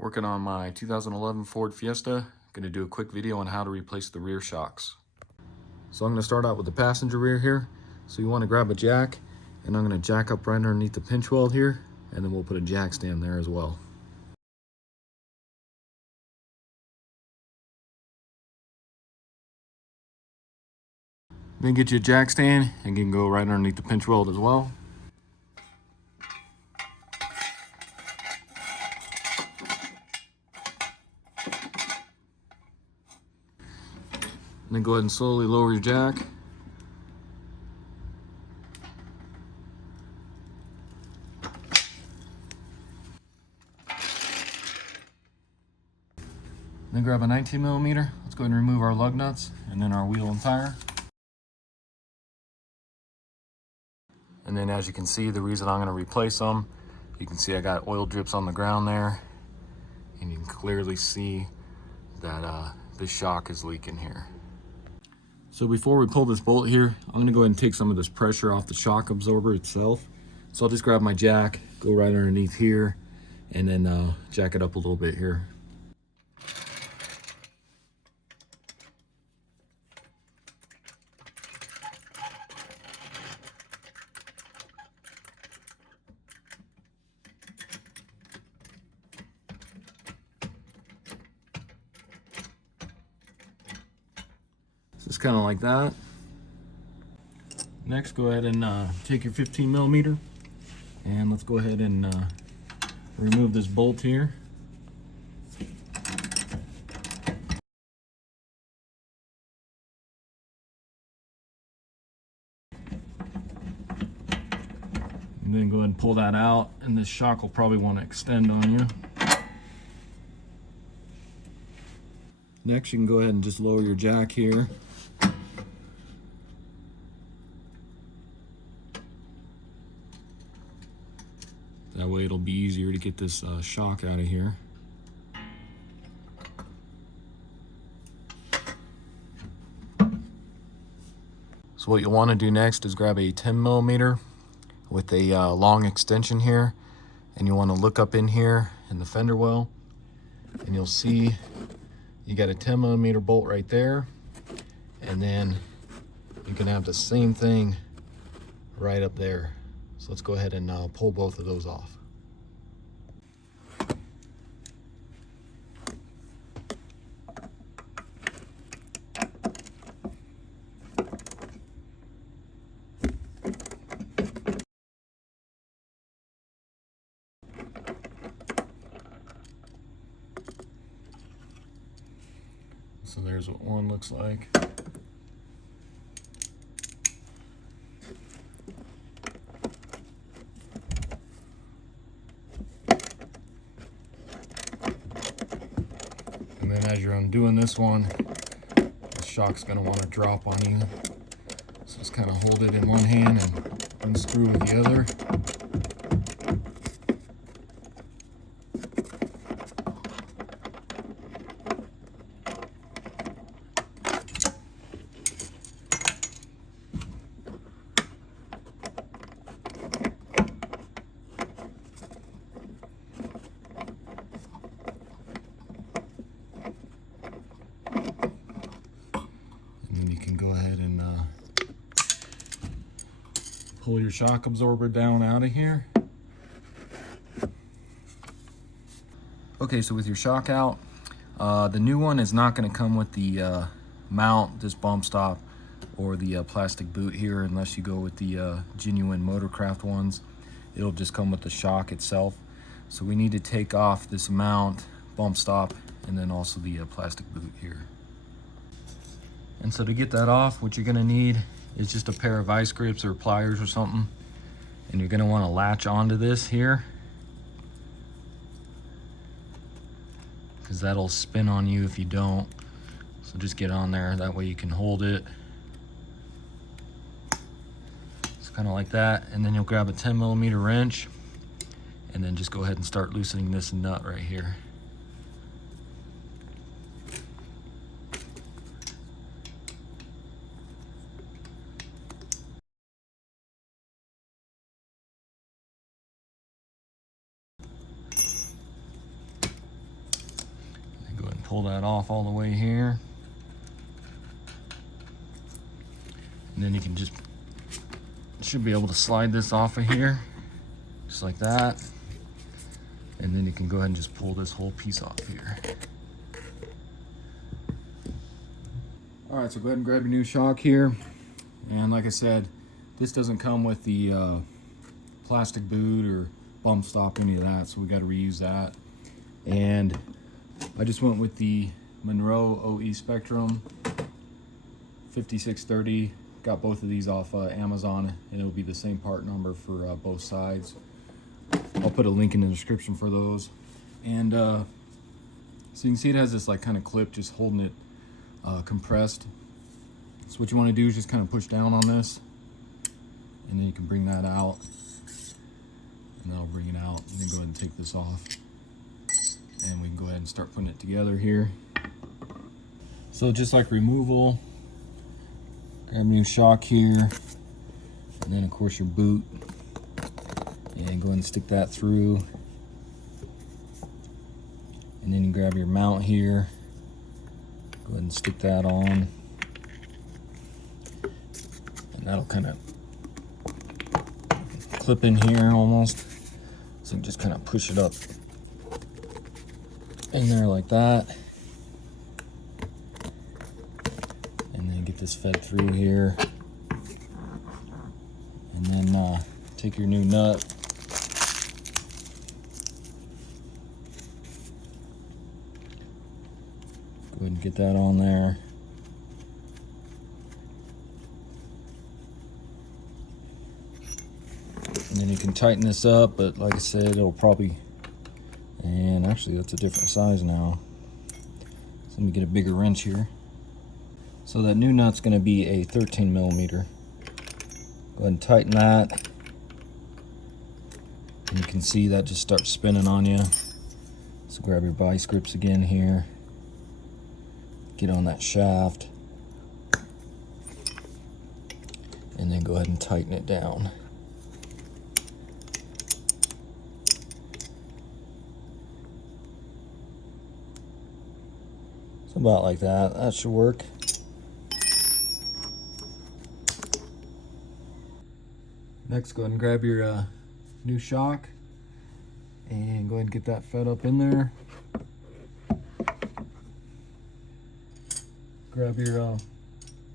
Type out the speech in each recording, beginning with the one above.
Working on my 2011 Ford Fiesta. Going to do a quick video on how to replace the rear shocks. So I'm going to start out with the passenger rear here. So you want to grab a jack, and I'm going to jack up right underneath the pinch weld here, and then we'll put a jack stand there as well. Then get you a jack stand, and you can go right underneath the pinch weld as well. And then go ahead and slowly lower your jack. Then grab a 19mm. Let's go ahead and remove our lug nuts and then our wheel and tire. And then as you can see, the reason I'm going to replace them, you can see I got oil drips on the ground there. And you can clearly see that this shock is leaking here. So before we pull this bolt here, I'm going to go ahead and take some of this pressure off the shock absorber itself. So I'll just grab my jack, go right underneath here, and then jack it up a little bit here. Just kind of like that. Next, go ahead and take your 15mm, and let's go ahead and remove this bolt here. And then go ahead and pull that out, and this shock will probably want to extend on you. Next, you can go ahead and just lower your jack here. That way it'll be easier to get this shock out of here. So what you'll want to do next is grab a 10mm with a long extension here, and you want to look up in here in the fender well, and you'll see you got a 10mm bolt right there, and then you can have the same thing right up there. So let's go ahead and pull both of those off. So there's what one looks like. And then as you're undoing this one, the shock's going to want to drop on you. So just kind of hold it in one hand and unscrew with the other. Pull your shock absorber down out of here. Okay, so with your shock out, the new one is not going to come with the mount, this bump stop, or the plastic boot here unless you go with the genuine Motorcraft ones. It'll just come with the shock itself. So we need to take off this mount, bump stop, and then also the plastic boot here. And so to get that off, what you're going to need is just a pair of vice grips or pliers or something, and you're going to want to latch onto this here, because that'll spin on you if you don't. So just get on there, that way you can hold it. It's kind of like that, and then you'll grab a 10mm wrench, and then just go ahead and start loosening this nut right here. pull that off all the way here. And then you can just, should be able to slide this off of here, just like that. And then you can go ahead and just pull this whole piece off here. All right, so go ahead and grab your new shock here. And like I said, this doesn't come with the plastic boot or bump stop, any of that, so we got to reuse that. And I just went with the Monroe OE Spectrum 5630. Got both of these off Amazon, and it'll be the same part number for both sides. I'll put a link in the description for those. And so you can see it has this like kind of clip just holding it compressed. So what you want to do is just kind of push down on this, and then you can bring that out, and that'll bring it out. And then go ahead and take this off, and we can go ahead and start putting it together here. So just like removal, grab a new shock here, and then of course your boot, and go ahead and stick that through. And then you grab your mount here, go ahead and stick that on, and that'll kind of clip in here almost. So you just kind of push it up in there like that, and then get this fed through here. And then take your new nut, go ahead and get that on there. And then you can tighten this up, but like I said, it'll probably, and actually that's a different size now. So let me get a bigger wrench here. So that new nut's gonna be a 13 millimeter. Go ahead and tighten that. And you can see that just starts spinning on you. So grab your vice grips again here. Get on that shaft. And then go ahead and tighten it down. So about like that, that should work. Next, go ahead and grab your new shock and go ahead and get that fed up in there. Grab your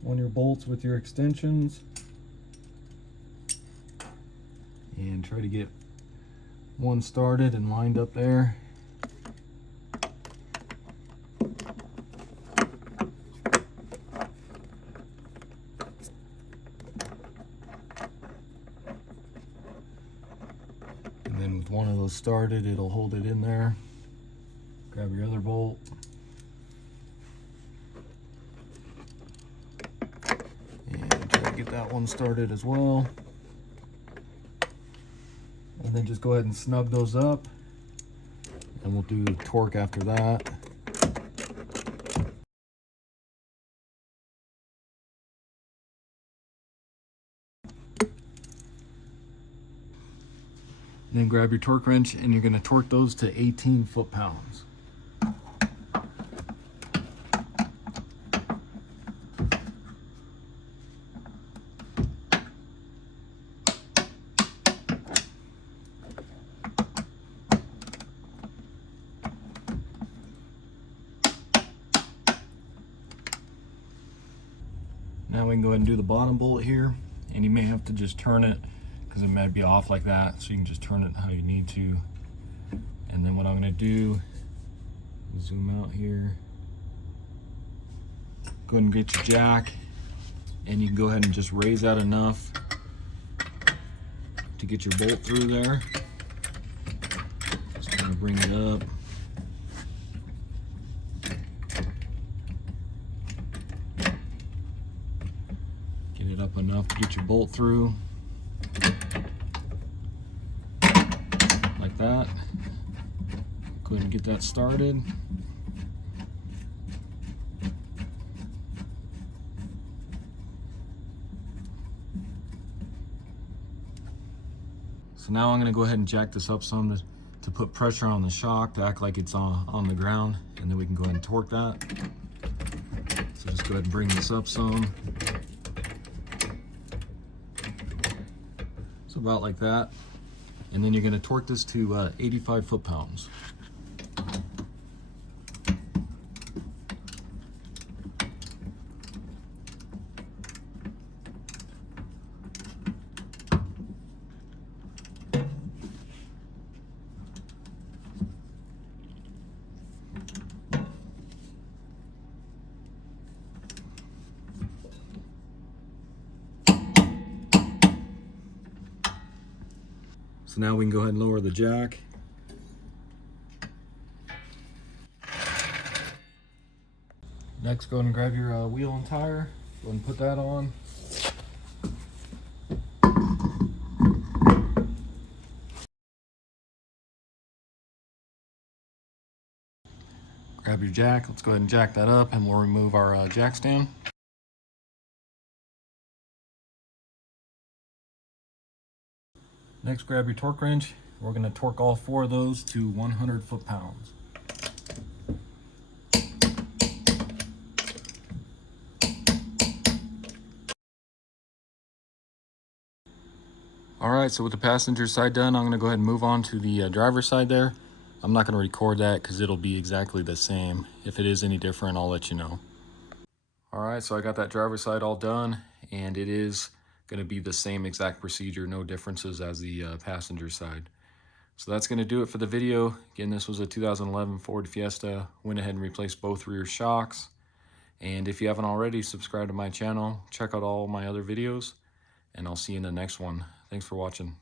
one of your bolts with your extensions and try to get one started and lined up there. And then with one of those started, it'll hold it in there. Grab your other bolt. And try to get that one started as well. And then just go ahead and snug those up. And we'll do torque after that. And then grab your torque wrench, and you're going to torque those to 18 foot-pounds. Now we can go ahead and do the bottom bolt here, and you may have to just turn it because it might be off like that, so you can just turn it how you need to. And then what I'm going to do, zoom out here, go ahead and get your jack, and you can go ahead and just raise that enough to get your bolt through there. Just going to bring it up. Get it up enough to get your bolt through. Like that. Go ahead and get that started. So now I'm going to go ahead and jack this up some to to put pressure on the shock to act like it's on the ground, and then we can go ahead and torque that. So just go ahead and bring this up some. So about like that. And then you're going to torque this to 85 foot-pounds. So now we can go ahead and lower the jack. Next, go ahead and grab your wheel and tire. Go ahead and put that on. Grab your jack. Let's go ahead and jack that up, and we'll remove our jack stand. Next, grab your torque wrench. We're going to torque all 4 of those to 100 foot-pounds. All right, so with the passenger side done, I'm going to go ahead and move on to the driver's side there. I'm not going to record that because it'll be exactly the same. If it is any different, I'll let you know. All right, so I got that driver's side all done, and it is going to be the same exact procedure, no differences as the passenger side. So that's going to do it for the video. Again, this was a 2011 Ford Fiesta. Went ahead and replaced both rear shocks. And if you haven't already, subscribe to my channel. Check out all my other videos, and I'll see you in the next one. Thanks for watching.